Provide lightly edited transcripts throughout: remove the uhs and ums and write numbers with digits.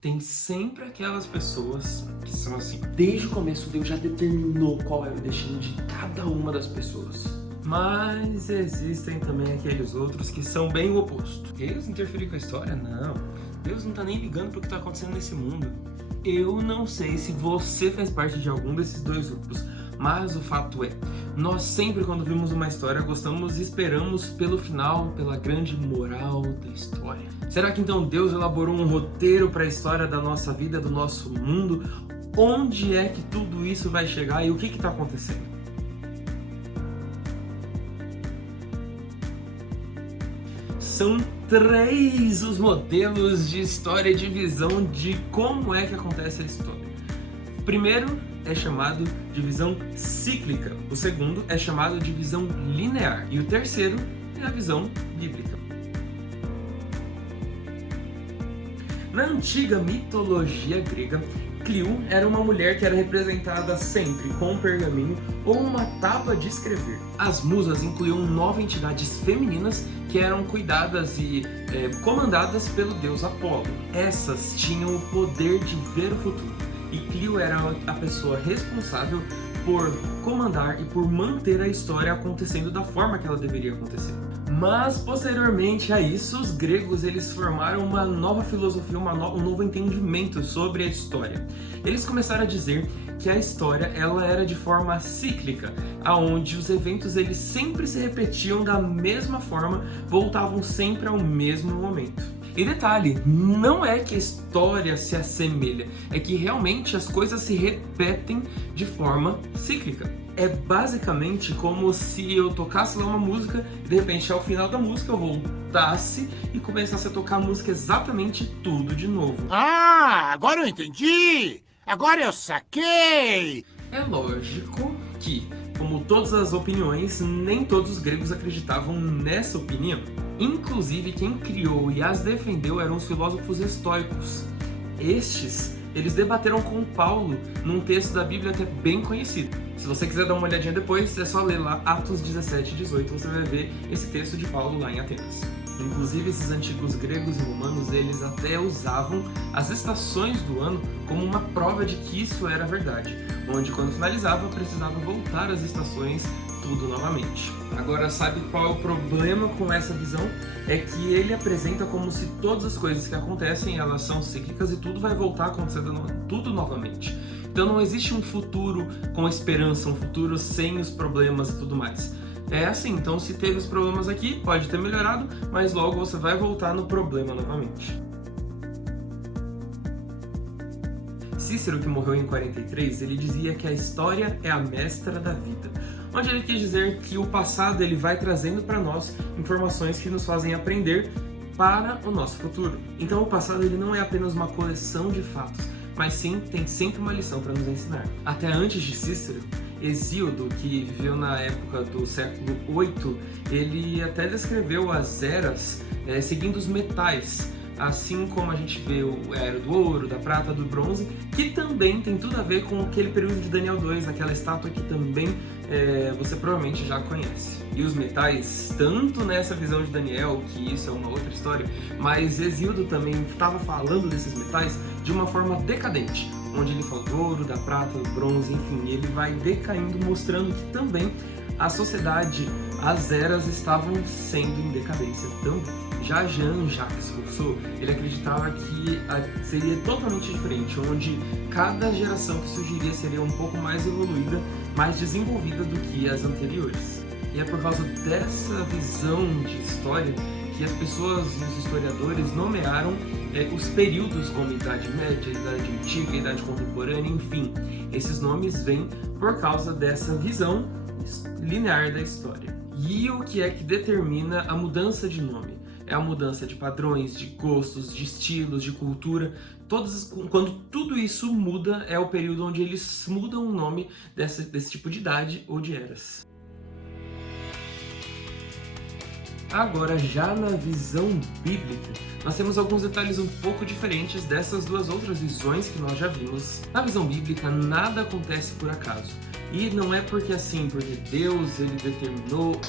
Tem sempre aquelas pessoas que são assim. Desde o começo, Deus já determinou qual é o destino de cada uma das pessoas. Mas existem também aqueles outros que são bem o oposto. Deus interferir com a história? Não. Deus não tá nem ligando pro que tá acontecendo nesse mundo. Eu não sei se você faz parte de algum desses dois grupos, mas o fato é, nós sempre quando vimos uma história gostamos e esperamos pelo final, pela grande moral da história. Será que então Deus elaborou um roteiro para a história da nossa vida, do nosso mundo? Onde é que tudo isso vai chegar e o que está acontecendo? São 3 os modelos de história e de visão de como é que acontece a história. O primeiro é chamado de visão cíclica, o segundo é chamado de visão linear e o terceiro é a visão bíblica. Na antiga mitologia grega, Clio era uma mulher que era representada sempre com um pergaminho ou uma tábua de escrever. As musas incluíam 9 entidades femininas que eram cuidadas e comandadas pelo deus Apolo. Essas tinham o poder de ver o futuro e Clio era a pessoa responsável por comandar e por manter a história acontecendo da forma que ela deveria acontecer. Mas posteriormente a isso, os gregos eles formaram uma nova filosofia, um novo entendimento sobre a história. Eles começaram a dizer que a história ela era de forma cíclica, aonde os eventos eles sempre se repetiam da mesma forma, voltavam sempre ao mesmo momento. E detalhe, não é que a história se assemelha, é que realmente as coisas se repetem de forma cíclica. É basicamente como se eu tocasse lá uma música e de repente ao final da música eu voltasse e começasse a tocar a música exatamente tudo de novo. Ah, agora eu entendi! Agora eu saquei! É lógico que, como todas as opiniões, nem todos os gregos acreditavam nessa opinião. Inclusive, quem criou e as defendeu eram os filósofos estoicos. Estes, eles debateram com Paulo num texto da Bíblia que é bem conhecido. Se você quiser dar uma olhadinha depois, é só ler lá Atos 17 e 18, você vai ver esse texto de Paulo lá em Atenas. Inclusive, esses antigos gregos e romanos, eles até usavam as estações do ano como uma prova de que isso era verdade, onde quando finalizava, precisava voltar às estações tudo novamente. Agora, sabe qual é o problema com essa visão? É que ele apresenta como se todas as coisas que acontecem, elas são cíclicas e tudo vai voltar acontecendo tudo novamente. Então não existe um futuro com esperança, um futuro sem os problemas e tudo mais. É assim, então se teve os problemas aqui, pode ter melhorado, mas logo você vai voltar no problema novamente. Cícero, que morreu em 43, ele dizia que a história é a mestra da vida, onde ele quis dizer que o passado ele vai trazendo para nós informações que nos fazem aprender para o nosso futuro. Então o passado ele não é apenas uma coleção de fatos, mas sim tem sempre uma lição para nos ensinar. Até antes de Cícero, Hesíodo, que viveu na época do século 8, ele até descreveu as eras seguindo os metais, assim como a gente vê a era do ouro, da prata, do bronze, que também tem tudo a ver com aquele período de Daniel 2, aquela estátua que também você provavelmente já conhece. E os metais, tanto nessa visão de Daniel, que isso é uma outra história, mas Hesíodo também estava falando desses metais de uma forma decadente, onde ele fala do ouro, da prata, do bronze, enfim, ele vai decaindo, mostrando que também a sociedade, as eras estavam sendo em decadência também. Já Jean-Jacques Rousseau, ele acreditava que seria totalmente diferente, onde cada geração que surgiria seria um pouco mais evoluída, mais desenvolvida do que as anteriores. E é por causa dessa visão de história que as pessoas e os historiadores nomearam os períodos como Idade Média, Idade Antiga, Idade Contemporânea, enfim. Esses nomes vêm por causa dessa visão linear da história. E o que é que determina a mudança de nome? É a mudança de padrões, de gostos, de estilos, de cultura. Quando tudo isso muda, é o período onde eles mudam o nome desse tipo de idade ou de eras. Agora, já na visão bíblica, nós temos alguns detalhes um pouco diferentes dessas duas outras visões que nós já vimos. Na visão bíblica, nada acontece por acaso. E não é porque Deus, ele determinou...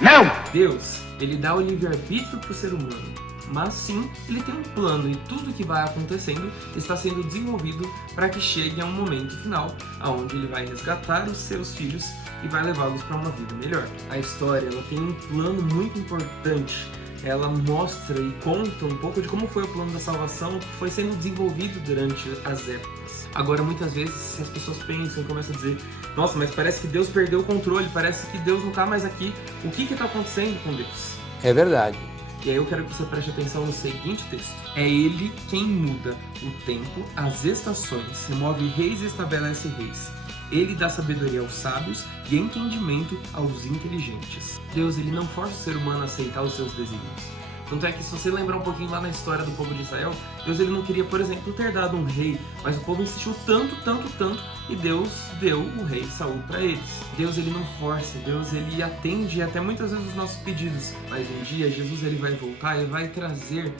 Não! Deus, ele dá o livre-arbítrio para o ser humano. mas sim ele tem um plano e tudo que vai acontecendo está sendo desenvolvido para que chegue a um momento final, onde ele vai resgatar os seus filhos e vai levá-los para uma vida melhor. A história ela tem um plano muito importante. Ela mostra e conta um pouco de como foi o plano da salvação que foi sendo desenvolvido durante as épocas. Agora, muitas vezes, as pessoas pensam e começam a dizer: nossa, mas parece que Deus perdeu o controle, parece que Deus não está mais aqui. O que está acontecendo com Deus? É verdade. E aí eu quero que você preste atenção no seguinte texto. É Ele quem muda o tempo, as estações, remove reis e estabelece reis. Ele dá sabedoria aos sábios e entendimento aos inteligentes. Deus ele não força o ser humano a aceitar os seus desígnios. Tanto é que, se você lembrar um pouquinho lá na história do povo de Israel, Deus ele não queria, por exemplo, ter dado um rei, mas o povo insistiu tanto, e Deus deu o rei Saul para eles. Deus ele não força, Deus ele atende até muitas vezes os nossos pedidos, mas um dia Jesus ele vai voltar e vai trazer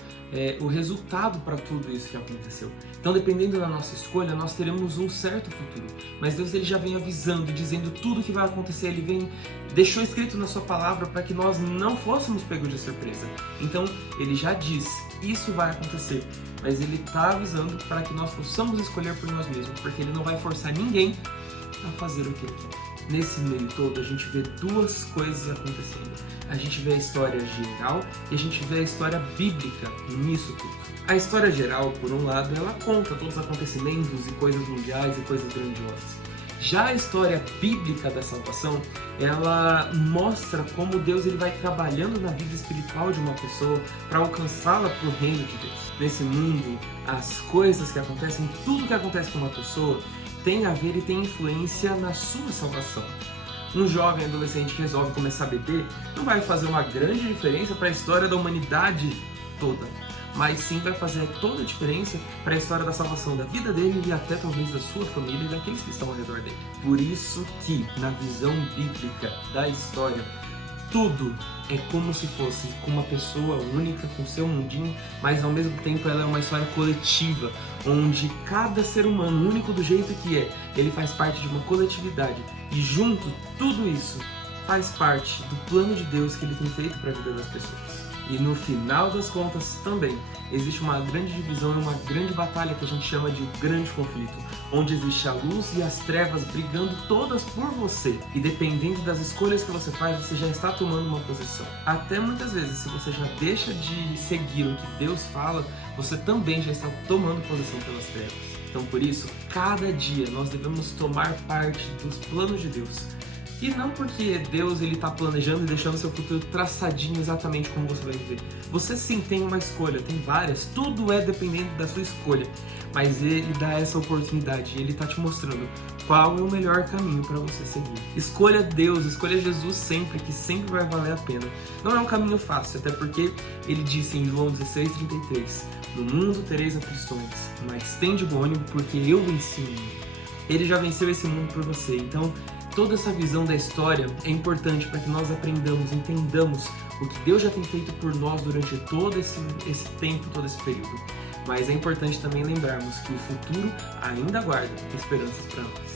o resultado para tudo isso que aconteceu. Então, dependendo da nossa escolha, nós teremos um certo futuro. Mas Deus ele já vem avisando, dizendo tudo o que vai acontecer. Ele deixou escrito na sua palavra para que nós não fôssemos pegos de surpresa. Então, ele já diz, isso vai acontecer. Mas ele está avisando para que nós possamos escolher por nós mesmos, porque ele não vai forçar ninguém a fazer o que ele quer. Nesse meio todo, a gente vê duas coisas acontecendo. A gente vê a história geral e a gente vê a história bíblica nisso tudo. A história geral, por um lado, ela conta todos os acontecimentos e coisas mundiais e coisas grandiosas. Já a história bíblica da salvação, ela mostra como Deus ele vai trabalhando na vida espiritual de uma pessoa para alcançá-la para o reino de Deus. Nesse mundo, as coisas que acontecem, tudo que acontece com uma pessoa, tem a ver e tem influência na sua salvação. Um jovem adolescente que resolve começar a beber não vai fazer uma grande diferença para a história da humanidade toda, mas sim vai fazer toda a diferença para a história da salvação da vida dele e até talvez da sua família e daqueles que estão ao redor dele. Por isso que, na visão bíblica da história, tudo é como se fosse com uma pessoa única, com seu mundinho, mas ao mesmo tempo ela é uma história coletiva, onde cada ser humano, único do jeito que é, ele faz parte de uma coletividade. E junto, tudo isso faz parte do plano de Deus que ele tem feito para a vida das pessoas. E no final das contas também existe uma grande divisão e uma grande batalha que a gente chama de grande conflito, onde existe a luz e as trevas brigando todas por você. E dependendo das escolhas que você faz, você já está tomando uma posição. Até muitas vezes, se você já deixa de seguir o que Deus fala, você também já está tomando posição pelas trevas. Então por isso, cada dia nós devemos tomar parte dos planos de Deus. E não porque Deus ele está planejando e deixando seu futuro traçadinho exatamente como você vai viver. Você sim tem uma escolha, tem várias, tudo é dependente da sua escolha. Mas ele dá essa oportunidade e ele está te mostrando qual é o melhor caminho para você seguir. Escolha Deus, escolha Jesus sempre, que sempre vai valer a pena. Não é um caminho fácil, até porque ele disse em João 16:33, no mundo tereis aflições, mas tende bom ânimo porque eu venci o mundo. Ele já venceu esse mundo por você, então toda essa visão da história é importante para que nós aprendamos, entendamos o que Deus já tem feito por nós durante todo esse tempo, todo esse período. Mas é importante também lembrarmos que o futuro ainda guarda esperanças para nós.